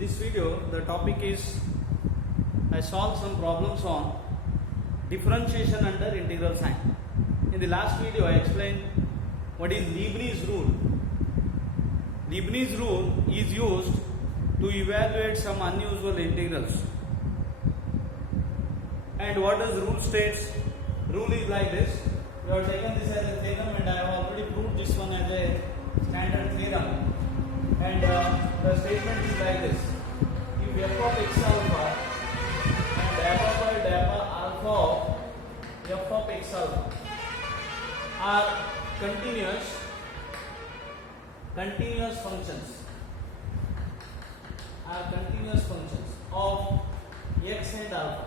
this video, the topic is I solved some problems on differentiation under integral sign. In the last video, I explained what is Leibniz rule. Leibniz rule is used to evaluate some unusual integrals. And what does rule states? Rule is like this. We have taken this as a theorem, and I have already proved this one as a standard theorem. And the statement is like this: if f of x alpha and dapper by dapper alpha of f of x alpha are continuous functions of x and alpha.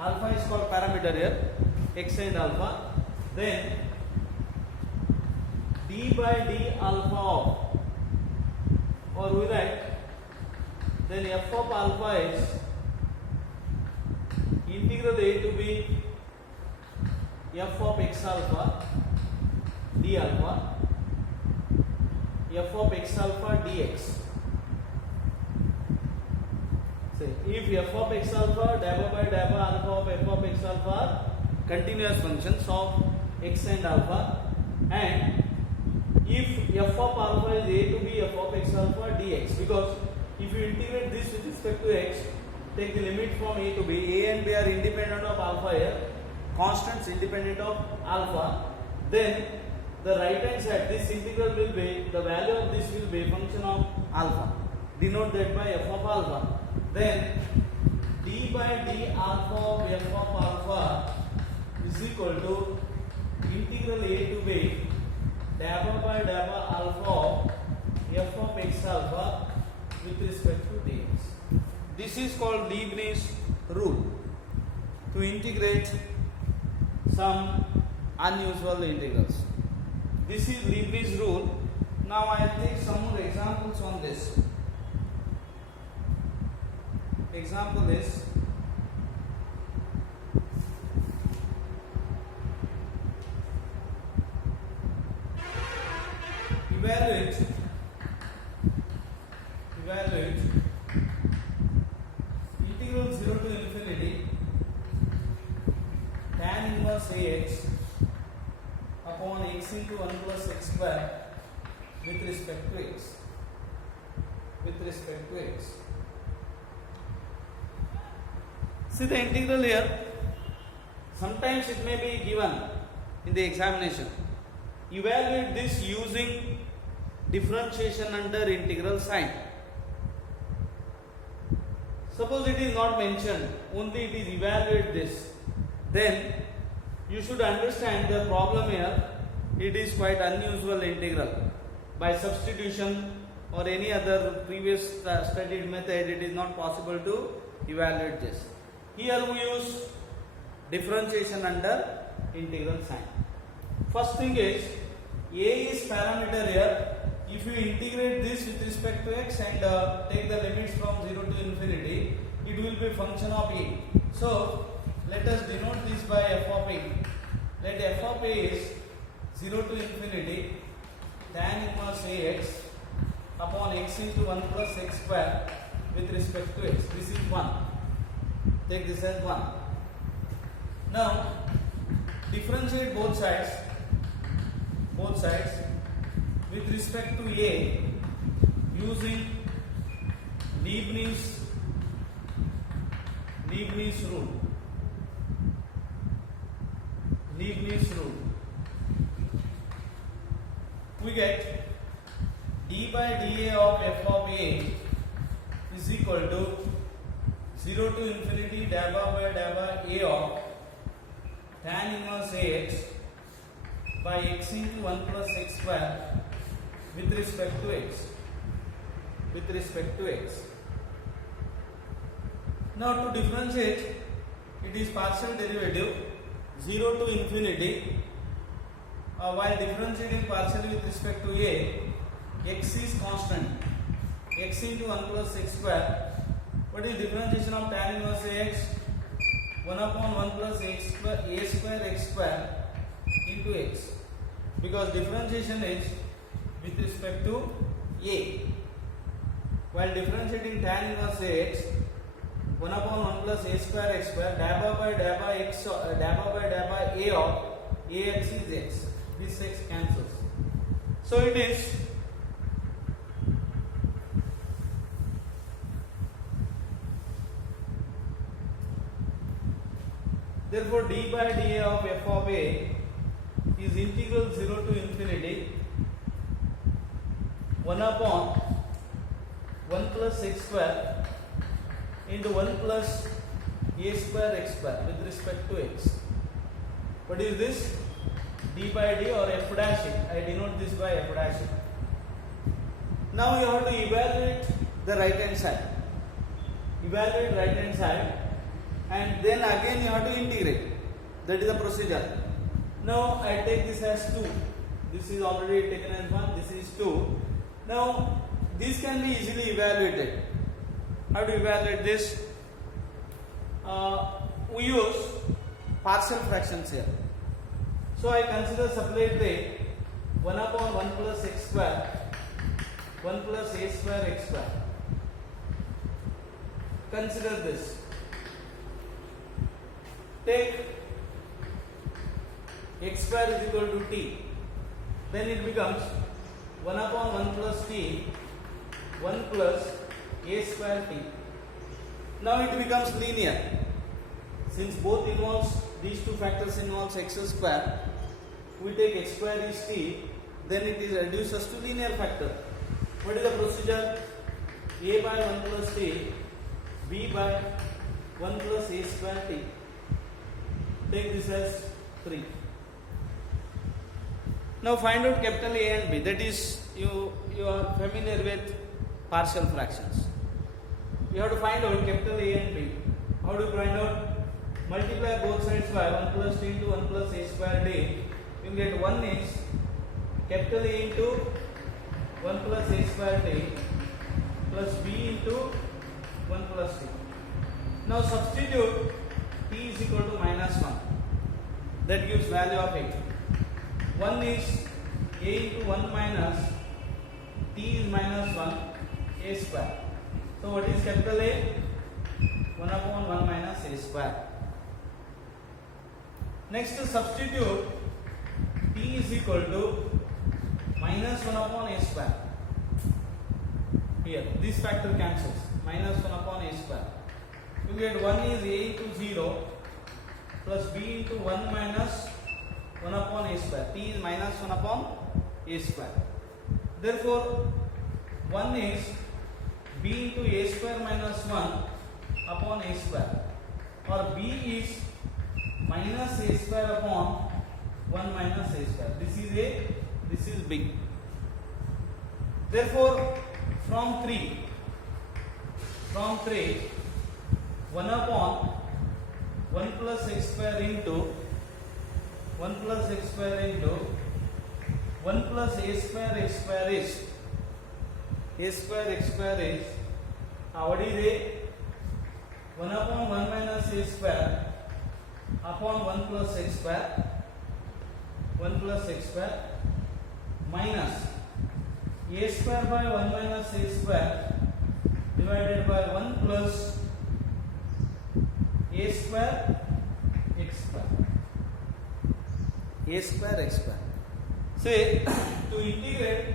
Alpha is called parameter here, x and alpha. Then d by d alpha of, or we write, then f of alpha is integral a to b f of x alpha d alpha f of x alpha dx. Say, if f of x alpha dabba by dabba alpha of f of x alpha are continuous functions of x and alpha, and if f of alpha is a to b f of x alpha dx, because if you integrate this with respect to x, take the limit from a to b, a and b are independent of alpha here, constants independent of alpha, then the right hand side, this integral will be, the value of this will be a function of alpha, denote that by f of alpha. Then d by d alpha of f of alpha is equal to integral a to b dabba by dabba alpha of f of x alpha with respect to dx. This is called Leibniz rule to integrate some unusual integrals. This is Leibniz rule. Now I will take some more examples on this. Example is evaluate integral 0 to infinity tan inverse ax upon x into 1 plus x square with respect to x. See the integral here. Sometimes it may be given in the examination. Evaluate this using differentiation under integral sign. Suppose it is not mentioned, only it is evaluate this. Then you should understand the problem here. It is quite unusual integral. By substitution or any other previous studied method, it is not possible to evaluate this. Here we use differentiation under integral sign. First thing is, a is parameter here. If you integrate this with respect to x and take the limits from 0 to infinity, it will be a function of a. So let us denote this by f of a. Let f of a is 0 to infinity tan inverse ax upon x into 1 plus x square with respect to x. This is 1. Take this as 1. Now differentiate both sides with respect to a using Leibniz rule. We get d by dA of f of a is equal to 0 to infinity dabba by dabba a of tan inverse ax by x into 1 plus x square with respect to x. Now to differentiate, it is partial derivative 0 to infinity. While differentiating partially with respect to a, x is constant, x into 1 plus x square. What is differentiation of tan inverse ax? 1 upon 1 plus x square, a square x square into x. Because differentiation is with respect to a. while differentiating tan inverse x 1 upon 1 plus a square x square dabba by dabba x dabba by dabba a of ax is x. This x cancels. So it is therefore d by dA of f of a is integral 0 to infinity 1 upon 1 plus x square into 1 plus a square x square with respect to x. What is this? D by d or f dash it. I denote this by f dash it. Now you have to evaluate the right hand side. Evaluate right hand side and then again you have to integrate. That is the procedure. Now I take this as 2. This is already taken as 1. This is 2. Now this can be easily evaluated. How to evaluate this? We use partial fractions here. So I consider separately 1 upon 1 plus x square 1 plus a square x square. Consider this. Take x square is equal to t. Then it becomes 1 upon 1 plus t 1 plus a square t. Now it becomes linear. Since both involves, these two factors involves x square, we take x square is t, then it is reduces to linear factor. What is the procedure? A by 1 plus t, b by 1 plus a square t. Take this as 3. Now find out capital A and B. That is, you are familiar with partial fractions. You have to find out capital A and B. How do you find out? Multiply both sides by 1 plus t into 1 plus a square d. You will get 1 is capital A into 1 plus a square t plus b into 1 plus t. Now substitute t is equal to minus 1. That gives value of 8. 1 is a into 1 minus t is minus 1 a square. So what is capital A? 1 upon 1 minus a square. Next substitute t is equal to minus 1 upon a square. Here this factor cancels. Minus 1 upon a square. You get 1 is a into 0 plus b into 1 minus 1 upon a square. T is minus 1 upon a square. Therefore 1 is b into a square minus 1 upon a square, or b is minus a square upon 1 minus a square. This is a, this is b. Therefore from 3 1 upon 1 plus x square into 1 plus x square into 1 plus a square x square is what is a? 1 upon 1 minus a square upon 1 plus x square minus a square by 1 minus a square divided by 1 plus a square x square. A square x square. Say to integrate,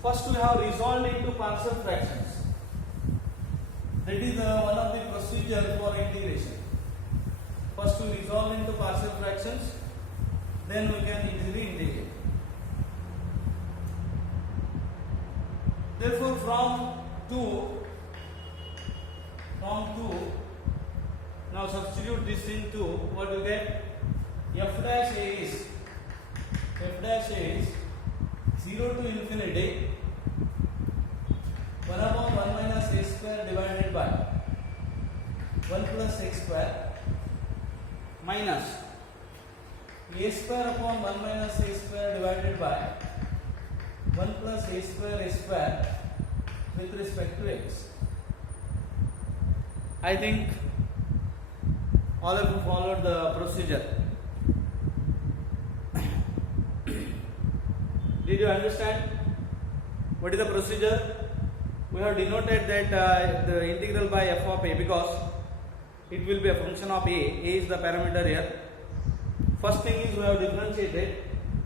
first we have resolved into partial fractions. That is one of the procedure for integration. First we resolve into partial fractions, then we can easily integrate. Therefore from 2 now substitute this into what you get? F dash A is 0 to infinity 1 upon 1 minus a square divided by 1 plus x square minus a square upon 1 minus a square divided by 1 plus a square s square with respect to x. I think all of you followed the procedure. Did you understand? What is the procedure? we have denoted that the integral by f of a, because it will be a function of a. A is the parameter here. First thing is we have differentiated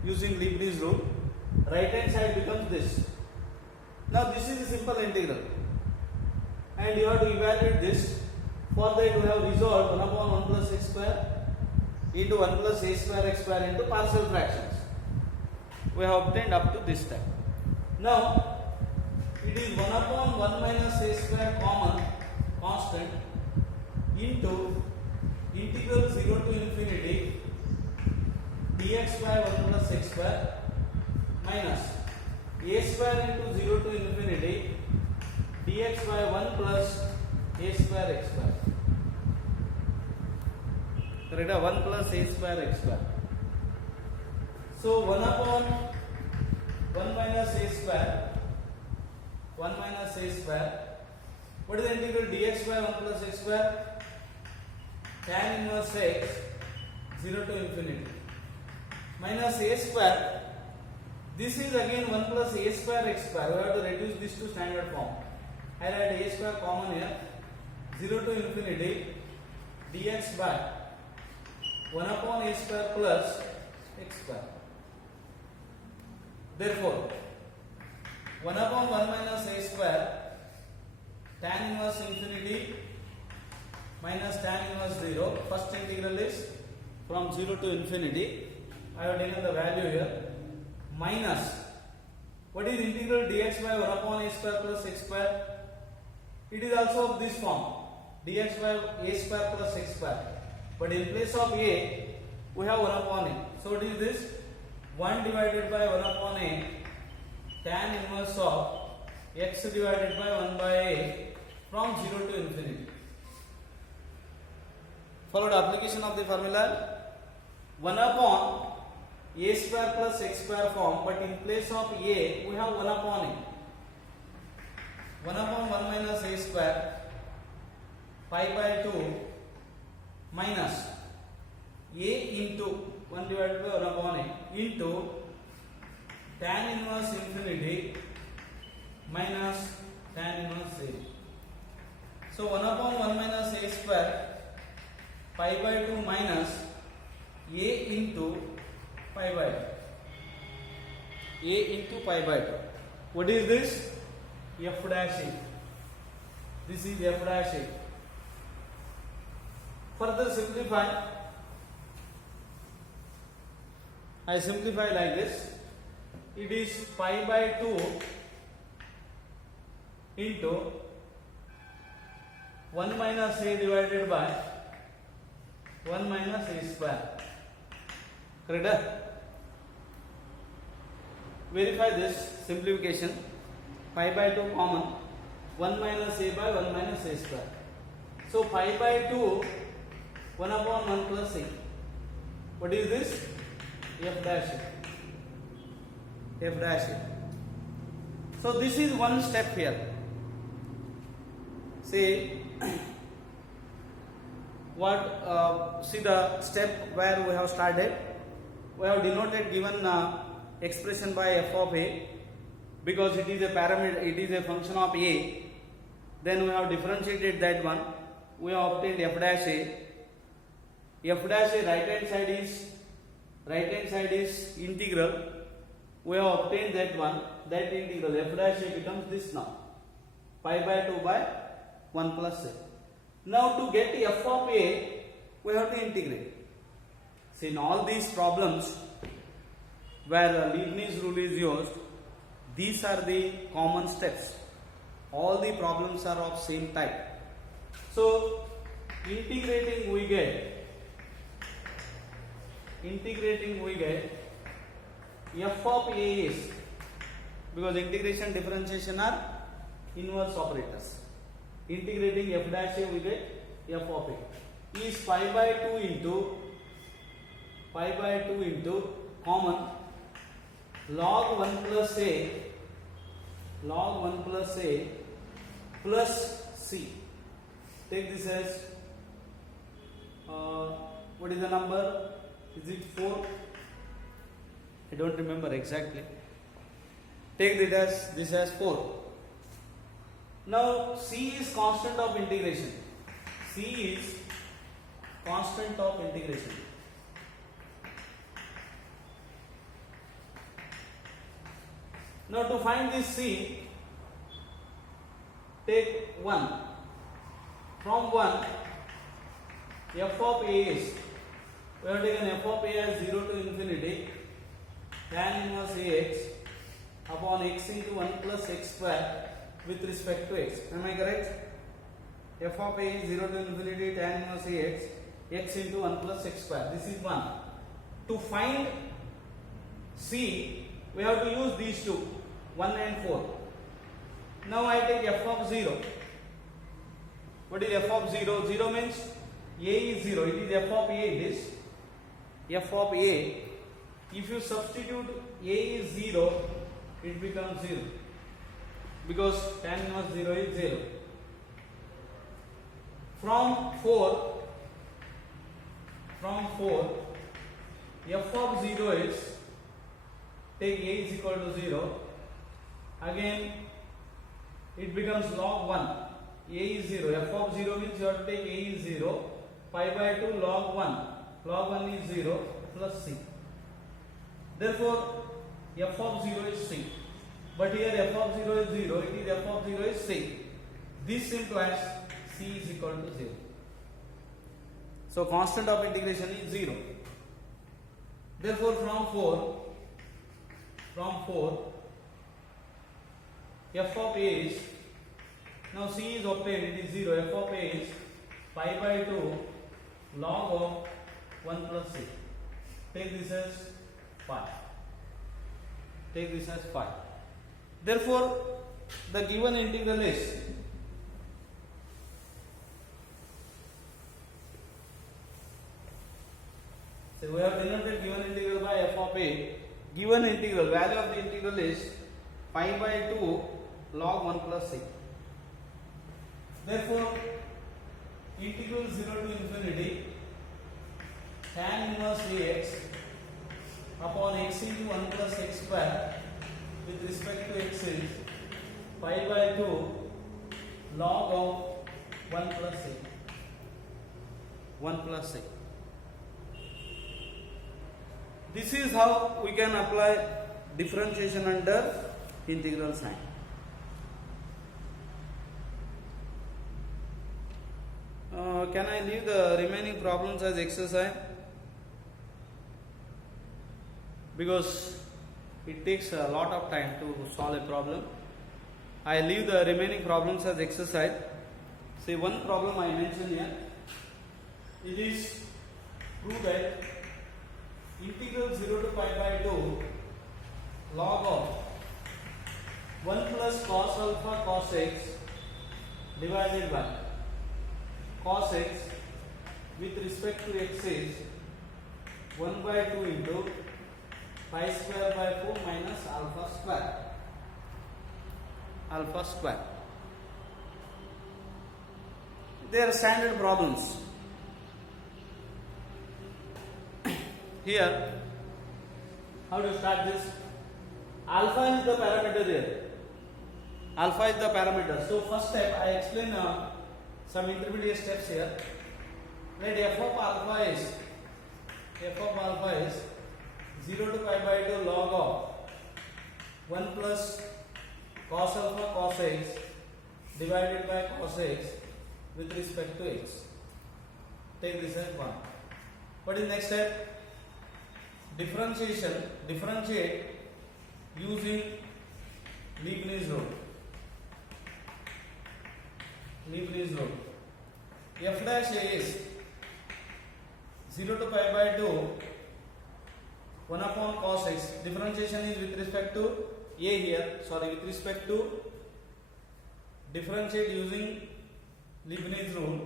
using Leibniz rule. Right hand side becomes this. Now this is a simple integral, and you have to evaluate this. For that we have resolved 1 upon 1 plus x square into 1 plus a square x square into partial fractions. We have obtained up to this step. Now it is 1 upon 1 minus a square common constant into integral 0 to infinity dx by 1 plus x square minus a square into 0 to infinity dx by 1 plus a square x square. Correct? 1 plus a square x square. So 1 upon 1 minus a square, 1 minus a square. What is the integral dx by 1 plus x square? Tan inverse x 0 to infinity minus a square. This is again 1 plus a square x square. We have to reduce this to standard form. I write a square common here. 0 to infinity dx by 1 upon a square plus x square. Therefore 1 upon 1 minus a square tan inverse infinity minus tan inverse 0. First integral is from 0 to infinity. I have taken the value here. Minus, what is integral dx by 1 upon a square plus x square? It is also of this form, dx by a square plus x square. But in place of a, we have 1 upon a. So it is this 1 divided by 1 upon a tan inverse of x divided by 1 by a from 0 to infinity. Followed application of the formula 1 upon a square plus x square form, but in place of a we have 1 upon a. 1 upon 1 minus a square pi by 2 minus a into 1 divided by 1 upon a into tan inverse infinity minus tan inverse 0. So 1 upon 1 minus a square pi by 2 minus a into pi by 2. A into pi by 2. What is this? F dash a. This is f dash a. Further simplify. I simplify like this. It is pi by 2 into 1 minus a divided by 1 minus a square. Correct? Verify this simplification. Pi by 2 common, 1 minus a by 1 minus a square. So pi by 2 1 upon 1 plus a. What is this? F dash a. F dash a. So this is one step here. See what? See the step where we have started. We have denoted given expression by f of a, because it is a parameter, it is a function of a. Then we have differentiated that one. We have obtained f dash a. F dash a right hand side is integral. We have obtained that one. That integral f dash a becomes this now. Pi by 2 by 1 plus a. Now to get f of a, we have to integrate. See, in all these problems where Leibniz rule is used, these are the common steps. All the problems are of same type. So integrating we get f of a is, because integration differentiation are inverse operators. Integrating f dash a we get f of a is pi by 2 into common log 1 plus a plus c. Take this as what is the number? Is it 4? I don't remember exactly. Take this as 4. Now C is constant of integration. C is constant of integration. Now to find this C, take 1. From 1, f of a is, we have taken f of a as 0 to infinity, tan inverse ax upon x into 1 plus x square with respect to x. Am I correct? F of a is 0 to infinity, tan inverse ax, x into 1 plus x square. This is 1. To find C, we have to use these two, 1 and 4. Now I take f of 0. What is f of 0? 0 means a is 0. It is f of a. It is f of a. If you substitute a is 0, it becomes 0. Because tan inverse 0 is 0. From 4, f of 0 is, take a is equal to 0. Again, it becomes log 1. A is 0. F of 0 means you have to take a is 0. Pi by 2 log 1. Log 1 is 0 plus c. Therefore, f of 0 is c. But here f of 0 is 0. It is f of 0 is c. This implies c is equal to 0. So, constant of integration is 0. Therefore, from 4, f of a is, now c is obtained, it is 0. F of a is pi by 2 log of 1 plus c. Take this as 5. Take this as 5. Therefore, the given integral is, so we have denoted given integral by f of a. Given integral, value of the integral is pi by 2 log 1 plus c. Therefore, integral 0 to infinity tan inverse ax upon x into 1 plus x square with respect to x is pi by 2 log of 1 plus c. 1 plus c. This is how we can apply differentiation under integral sign. Can I leave the remaining problems as exercise? Because it takes a lot of time to solve a problem. I leave the remaining problems as exercise. See, one problem I mentioned here. It is prove that integral 0 to pi by 2 log of 1 plus cos alpha cos x divided by cos x with respect to x is 1 by 2 into pi square by 4 minus alpha square. Alpha square. They are standard problems. Here, how to start this? Alpha is the parameter here. Alpha is the parameter. So first step, I explain some intermediate steps here. Let f of alpha is 0 to pi by 2 log of 1 plus cos alpha cos x divided by cos x with respect to x. Take this as 1. What is next step? Differentiation. Differentiate using Leibniz rule. Leibniz rule. F dash a is 0 to pi by 2 1 upon cos x. Differentiation is with respect to a here. With respect to differentiate using Leibniz rule.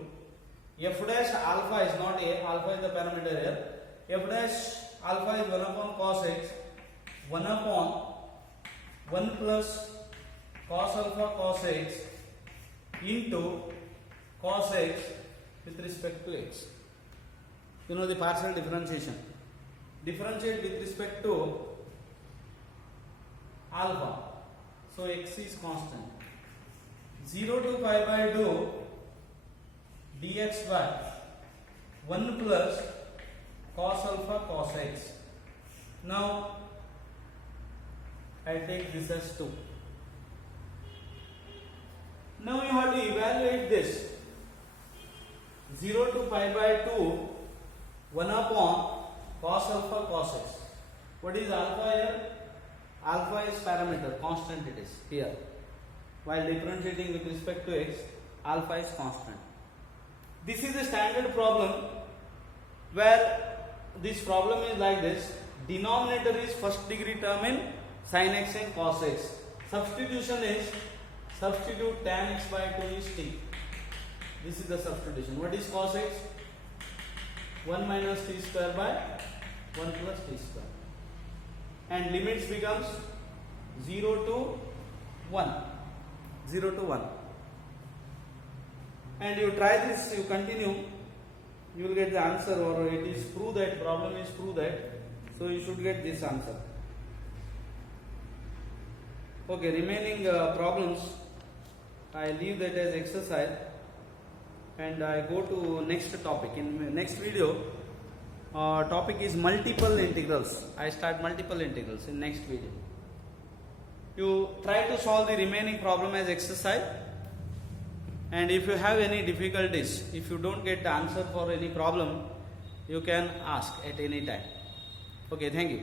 F dash alpha is not a. Alpha is the parameter here. F dash alpha is 1 upon cos x. 1 upon 1 plus cos alpha cos x into cos x with respect to x. You know the partial differentiation. Differentiate with respect to alpha. So x is constant. 0 to pi by 2 dx by 1 plus cos alpha cos x. Now I take this as 2. Now you have to evaluate this. 0 to pi by 2 1 upon cos alpha cos x. What is alpha here? Alpha is parameter, constant it is here. While differentiating with respect to x, alpha is constant. This is a standard problem where this problem is like this. Denominator is first degree term in sin x and cos x. Substitution is substitute tan x by 2 is t. This is the substitution. What is cos x? 1 minus t square by 1 plus t square. And limits becomes 0 to 1. 0 to 1. And you try this, you continue, you will get the answer, or it is prove that, problem is prove that. So you should get this answer. Okay, remaining problems, I leave that as exercise and I go to next topic. In next video, topic is multiple integrals. I start multiple integrals in next video. You try to solve the remaining problem as exercise, and if you have any difficulties, if you don't get the answer for any problem, you can ask at any time. Okay, thank you.